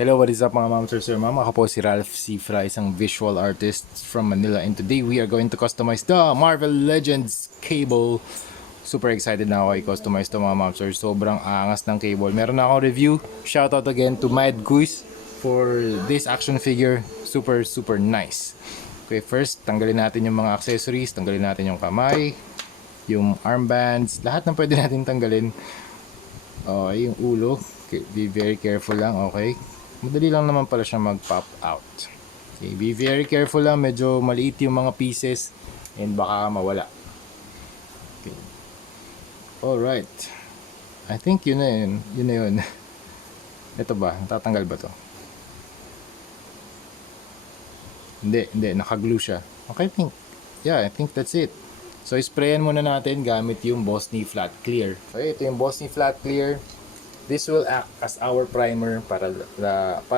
Hello, what is up mga ma'am, sir, ma'am? Ako po si Ralph Cifra, isang visual artist from Manila. And today we are going to customize the Marvel Legends cable. Super excited na ako i-customize to mga ma'am, sir. Sobrang angas ng cable. Meron na akong review. Shoutout again to Mad Goose for this action figure. Super, super nice. Okay, first, tanggalin natin yung mga accessories. Tanggalin natin yung kamay, yung armbands. Lahat ng pwede natin tanggalin. Okay, yung ulo. Okay, be very careful lang, okay? Madali lang naman pala siya mag-pop out. Okay, be very careful lang. Medyo maliit yung mga pieces and baka mawala. Okay. Alright. I think yun na yun. Yun na yun. Ito ba? Tatanggal ba to? Hindi. Nakaglue siya. Okay, I think that's it. So, sprayan muna natin gamit yung Bosny Flat Clear. Okay, ito yung Bosny Flat Clear. This will act as our primer para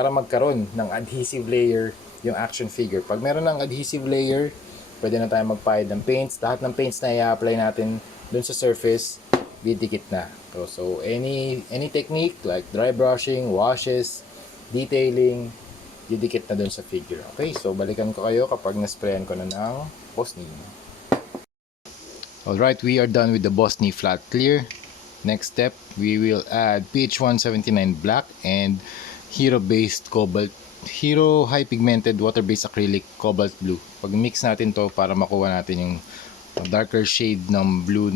magkaroon ng adhesive layer yung action figure. Pag meron ng adhesive layer, pwede na tayo magpahid ng paints. Lahat ng paints na i-apply natin dun sa surface, didikit na. So any technique like dry brushing, washes, detailing, didikit na dun sa figure. Okay, so balikan ko kayo kapag nasprayan ko na ng Bosny. Alright, we are done with the Bosny Flat Clear. Next step, we will add PH179 black and Hero High Pigmented Water-Based Acrylic Cobalt Blue. Pag mix natin to para makuha natin yung darker shade ng blue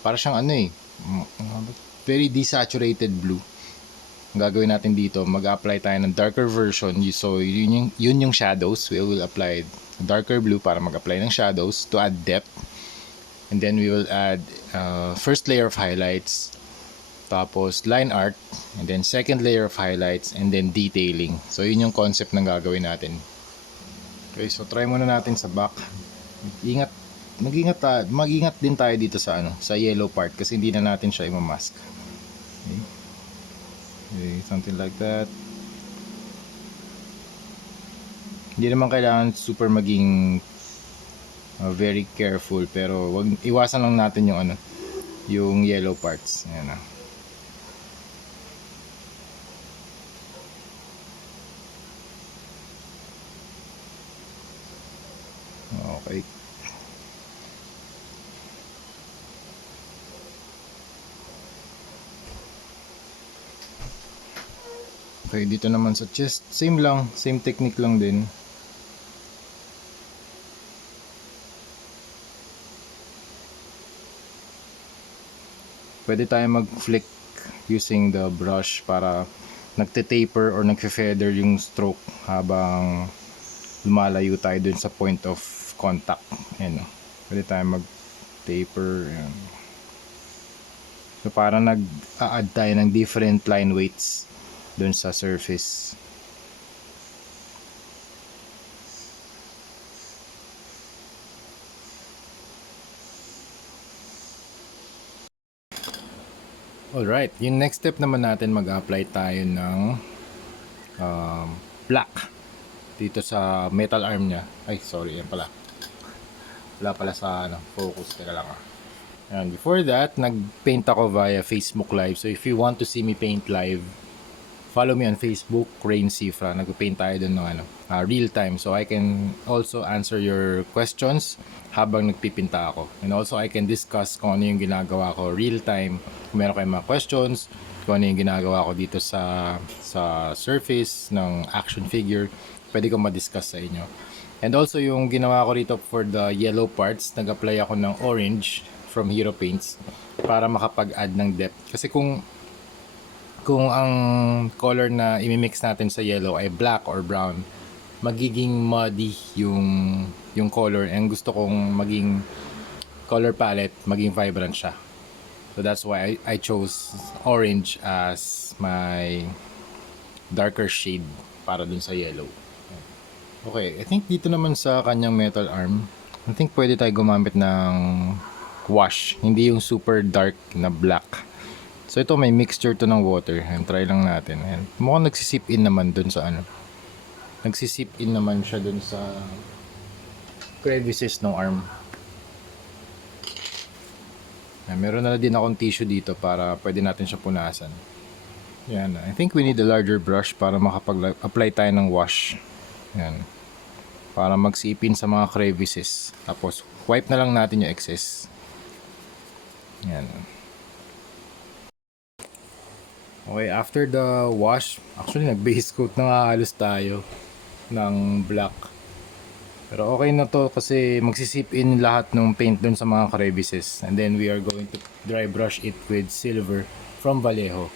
para siyang very desaturated blue. Ang gagawin natin dito, mag-apply tayo ng darker version. So yun yung shadows. We will apply darker blue para mag-apply ng shadows to add depth. And then we will add first layer of highlights, tapos line art, and then second layer of highlights, and then detailing. So yun yung concept ng gagawin natin. Okay, so try muna natin sa back. Mag-ingat din tayo dito sa yellow part kasi hindi na natin siya i-mask. Okay, something like that. Hindi naman kailangan super maging very careful, pero iwasan lang natin yung yellow parts. Ayan na. Okay. Okay, dito naman sa chest, same technique lang din. Pwede tayo mag-flick using the brush para nagte-taper or nagfe-feather yung stroke habang lumalayo tayo dun sa point of contact. Ayan, pwede tayo mag-taper. Ayan. So para nag-a-add tayo ng different line weights dun sa surface. Alright, yung next step naman natin, mag-apply tayo ng black dito sa metal arm niya. Ay, sorry, yan pala. Wala pala sa focus. Teka lang. And before that, nag-paint ako via Facebook Live. So if you want to see me paint live, follow me on Facebook, Rain Cifra. Nag-paint tayo dun ng real time. So I can also answer your questions habang nagpipinta ako. And also I can discuss kung ano yung ginagawa ko real time. Kung meron kayong mga questions, kung ano yung ginagawa ko dito sa surface ng action figure, pwede kong ma-discuss sa inyo. And also yung ginawa ko rito for the yellow parts, nag-apply ako ng orange from Hero Paints para makapag-add ng depth. Kasi kung ang color na imimix natin sa yellow ay black or brown, magiging muddy yung color, and gusto kong maging color palette, maging vibrant siya. So that's why I chose orange as my darker shade para dun sa yellow. Okay, I think dito naman sa kanyang metal arm, I think pwede tayo gumamit ng wash, hindi yung super dark na black. So ito may mixture to ng water. And try lang natin. And mukhang nagsisip in naman dun sa Nagsisip in naman siya dun sa crevices ng arm. Meron na din akong tissue dito para pwede natin siya punasan. Yan. I think we need a larger brush para makapag-apply tayo ng wash. Yan. Para magsipin sa mga crevices. Tapos, wipe na lang natin yung excess. Yan. Okay, after the wash, actually nag-base coat na nga halos tayo ng black. Pero okay na to kasi magsisip in lahat ng paint dun sa mga crevices. And then we are going to dry brush it with silver from Vallejo.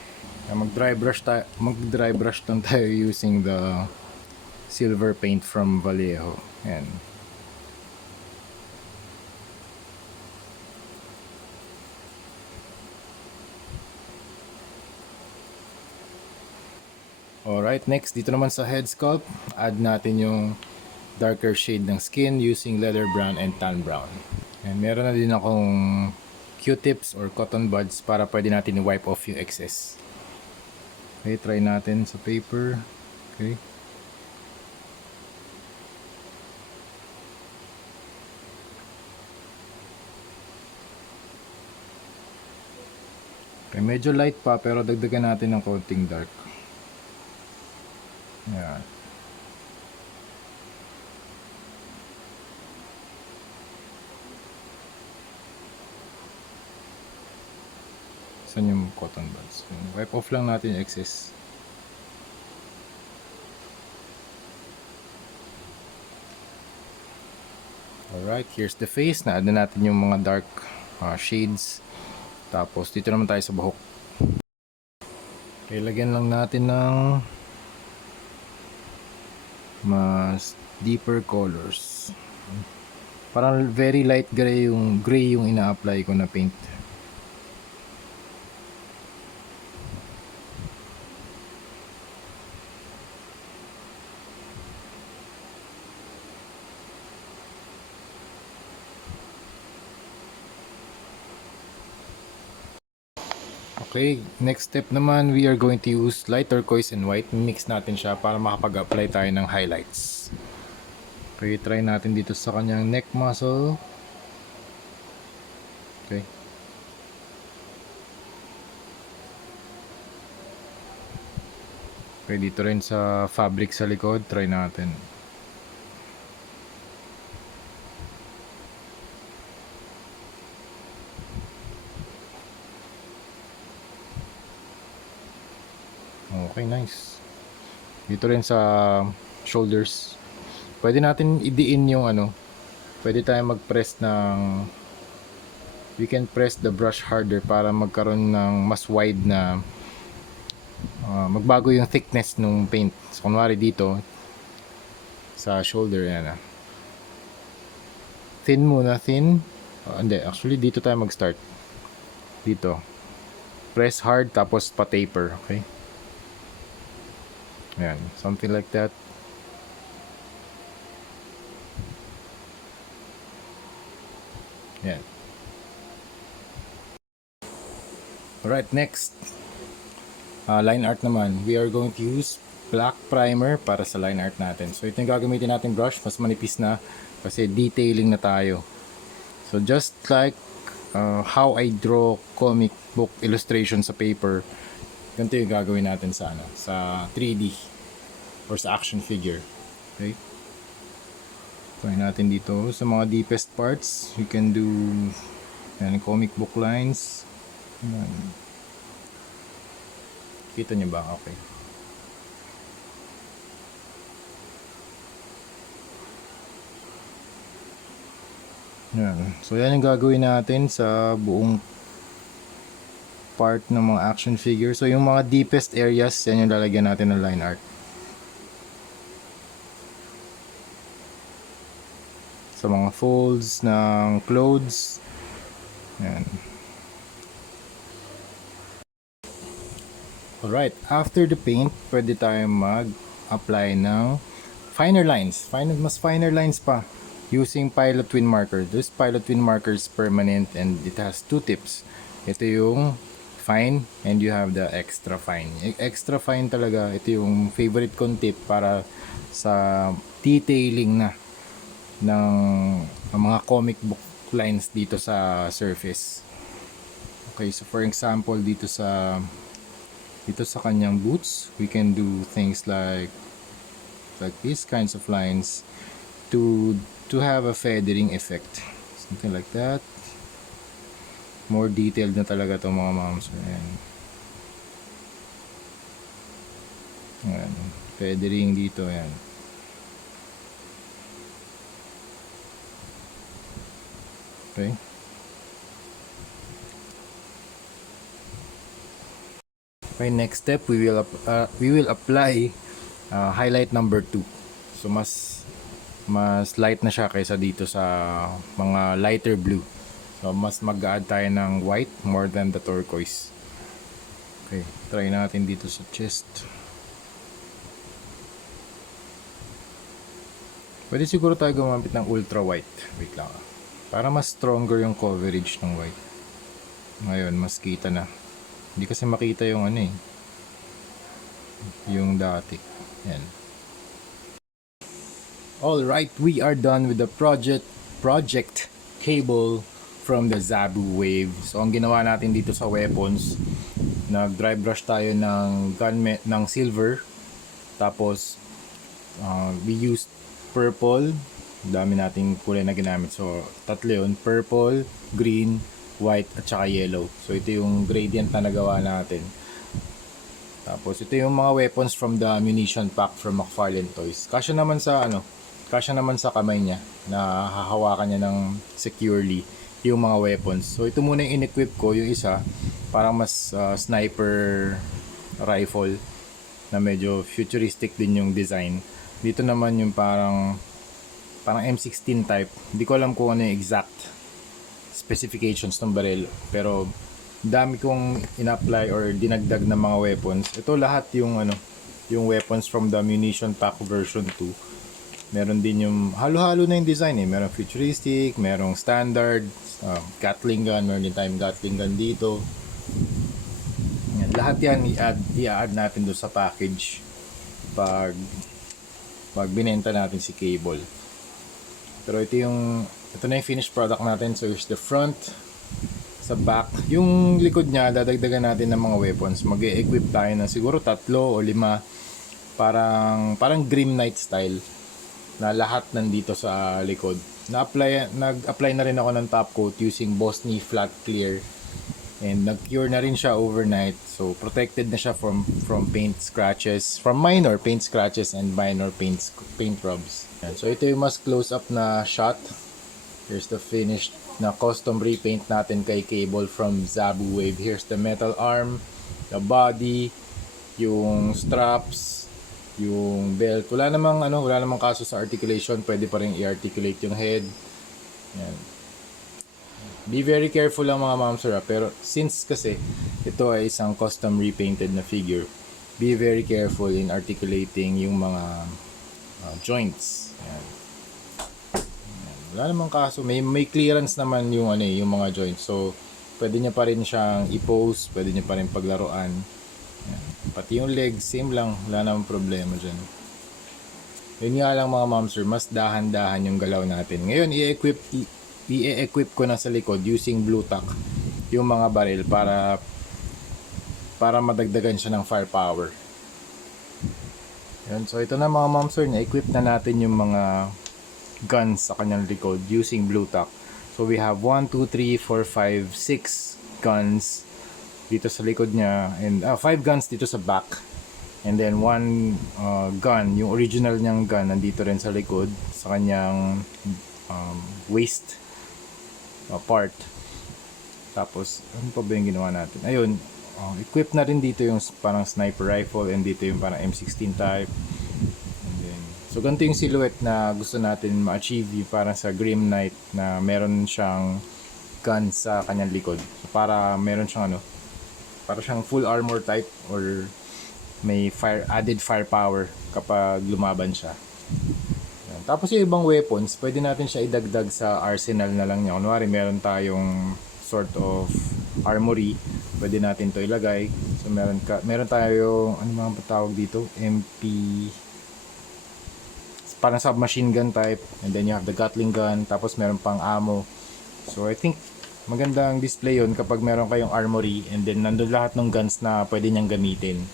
Mag-dry brush lang tayo using the silver paint from Vallejo. Yan. Alright, next dito naman sa head sculpt, add natin yung darker shade ng skin using leather brown and tan brown. And meron na din akong Q-tips or cotton buds para pwede natin i-wipe off yung excess. Okay, try natin sa paper. Okay. Okay, medyo light pa pero dagdagan natin ng konting dark. Ayan. Saan yung cotton buds? Wipe off lang natin yung excess. Alright, here's the face. Na-add na natin yung mga dark shades. Tapos dito naman tayo sa buhok. Okay, lagyan lang natin ng mas deeper colors. Parang very light gray yung ina-apply ko na paint. Okay, next step naman, we are going to use light turquoise and white. Mix natin siya para makapag-apply tayo ng highlights. Okay, try natin dito sa kanyang neck muscle. Okay. Okay, dito rin sa fabric sa likod, try natin. Okay, nice. Dito rin sa shoulders. Pwede natin idiin yung ano. Pwede tayo mag-press ng we can press the brush harder para magkaroon ng mas wide na magbago yung thickness ng paint. So, kunwari dito sa shoulder yan ah. Thin muna, thin. Hindi, actually dito tayo mag-start. Dito. Press hard tapos pa-taper, okay? Ayan, something like that. Ayan. Alright, next. Line art naman. We are going to use black primer para sa line art natin. So ito yung gagamitin natin brush. Mas manipis na kasi detailing na tayo. So just like how I draw comic book illustration sa paper, ganito yung gagawin natin sa sa 3D or sa action figure. Okay? Try natin dito sa mga deepest parts. You can do comic book lines. Yan. Kita nyo ba? Okay. Yan. So yan yung gagawin natin sa buong part ng mga action figure. So yung mga deepest areas, yan yung lalagyan natin ng line art. Sa mga folds ng clothes. Yan. Alright, after the paint, pwede tayong mag-apply ng finer lines. Mas finer lines pa using Pilot Twin Marker. This Pilot Twin Marker is permanent and it has two tips. Ito yung fine and you have the extra fine. Extra fine talaga, ito yung favorite kong tip para sa detailing na ng mga comic book lines dito sa surface. Okay, so for example, dito sa Dito sa kanyang boots, we can do things like these kinds of lines to have a feathering effect. Something like that. More detailed na talaga itong mga moms. Ayan. Ayan. Feathering dito. Ayan. Okay. Okay, next step we will apply highlight number 2. So mas light na siya kaysa dito sa mga lighter blue. So mas mag-add tayo ng white more than the turquoise. Okay, try natin dito sa chest. Pwede siguro tayo gumamit ng ultra white. Wait lang. Para mas stronger yung coverage ng white. Ngayon, mas kita na. Hindi kasi makita yung ano eh. Yung dati. Yan. Alright, we are done with the project cable from the Zabu Wave. So, ang ginawa natin dito sa weapons, nag-dry brush tayo ng ng silver. Tapos, we used purple. Dami nating kulay na ginamit. So, tatlo yun. Purple, green, white, at saka yellow. So, ito yung gradient na nagawa natin. Tapos, ito yung mga weapons from the ammunition pack from McFarlane Toys. Kasya naman sa kamay niya na hahawakan niya ng securely yung mga weapons. So, ito muna yung in-equip ko. Yung isa, parang mas sniper rifle na medyo futuristic din yung design. Dito naman yung parang M16 type. Hindi ko alam kung ano yung exact specifications ng barrel, pero dami kong in-apply or dinagdag ng mga weapons. Ito lahat yung yung weapons from the ammunition pack version 2. Meron din yung halo-halo na yung design eh. Meron futuristic, merong standard, Gatling gun, meron din tayong Gatling gun dito. Yan, lahat yan i-add natin doon sa package pag binenta natin si Cable. Pero ito na yung finished product natin. So here's the front, sa back. Yung likod niya, dadagdagan natin ng mga weapons. Mag-e-equip tayo ng siguro 3 o 5. Parang Grim Knight style na lahat nandito sa likod. Nag-apply na rin ako ng top coat using Bosny Flat Clear. And nag-cure na rin siya overnight. So protected na siya from paint scratches, from minor paint scratches and minor paint rubs. Yan. So ito yung mas close up na shot. Here's the finished na custom repaint natin kay Cable from Zabu Wave. Here's the metal arm, the body, yung straps, yung belt. Wala namang kaso sa articulation. Pwede pa rin i-articulate yung head. Yan. Be very careful lang mga ma'am sir, pero since kasi ito ay isang custom repainted na figure, be very careful in articulating yung mga joints. Yan. Wala namang kaso, may clearance naman yung yung mga joints. So pwede niya pa rin siyang i-pose, pwede niya pa rin paglaruan. Yan. Pati yung legs, same lang, wala namang problema diyan. Yun nga lang mga ma'am sir, mas dahan-dahan yung galaw natin. Ngayon i-equip ko na sa likod using blue tack yung mga barrel para madagdagan siya ng firepower. Yan. So ito na mga ma'am sir, na-equip na natin yung mga guns sa kanyang likod using blue tack. So we have 1, 2, 3, 4, 5, 6 guns dito sa likod niya, and 5 guns dito sa back, and then 1 gun, yung original niyang gun nandito rin sa likod sa kanyang waist part. Tapos ano pa ba yung ginawa natin? Ayun, equip na rin dito yung parang sniper rifle, and dito yung parang M16 type. And then, so ganito yung silhouette na gusto natin ma-achieve, yung parang sa Grim Knight na meron siyang gun sa kanyang likod. So para meron siyang para siyang full armor type, or may added firepower kapag lumaban siya. Tapos yung ibang weapons, pwede natin siya idagdag sa arsenal na lang niya. Kunwari, meron tayong sort of armory, pwede natin to ilagay. So meron tayong, ano mga patawag dito? MP, parang submachine gun type. And then you have the Gatling gun. Tapos meron pang ammo. So I think magandang display yun kapag meron kayong armory and then nandun lahat ng guns na pwede niyang gamitin.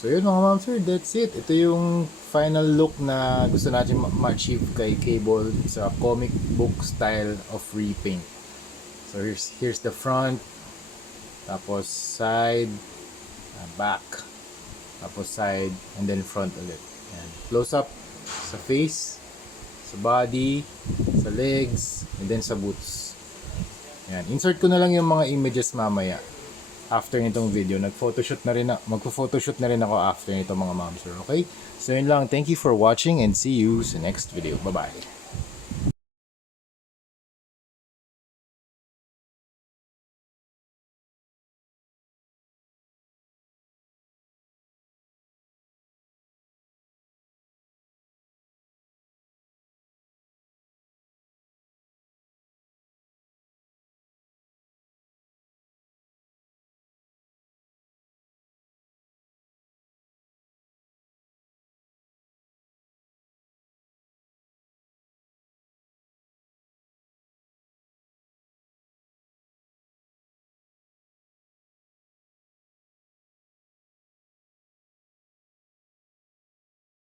So yun mga ma'am sir, that's it. Ito yung final look na gusto natin ma-achieve kay Cable sa comic book style of repaint. So here's the front, tapos side, back, tapos side, and then front ulit. Yan. Close up sa face, sa body, sa legs, and then sa boots. Yan. Insert ko na lang yung mga images mamaya after nitong video. Magpo-photoshoot na rin ako after nito mga ma'am sir. Okay? So yun lang. Thank you for watching and see you sa next video. Bye-bye.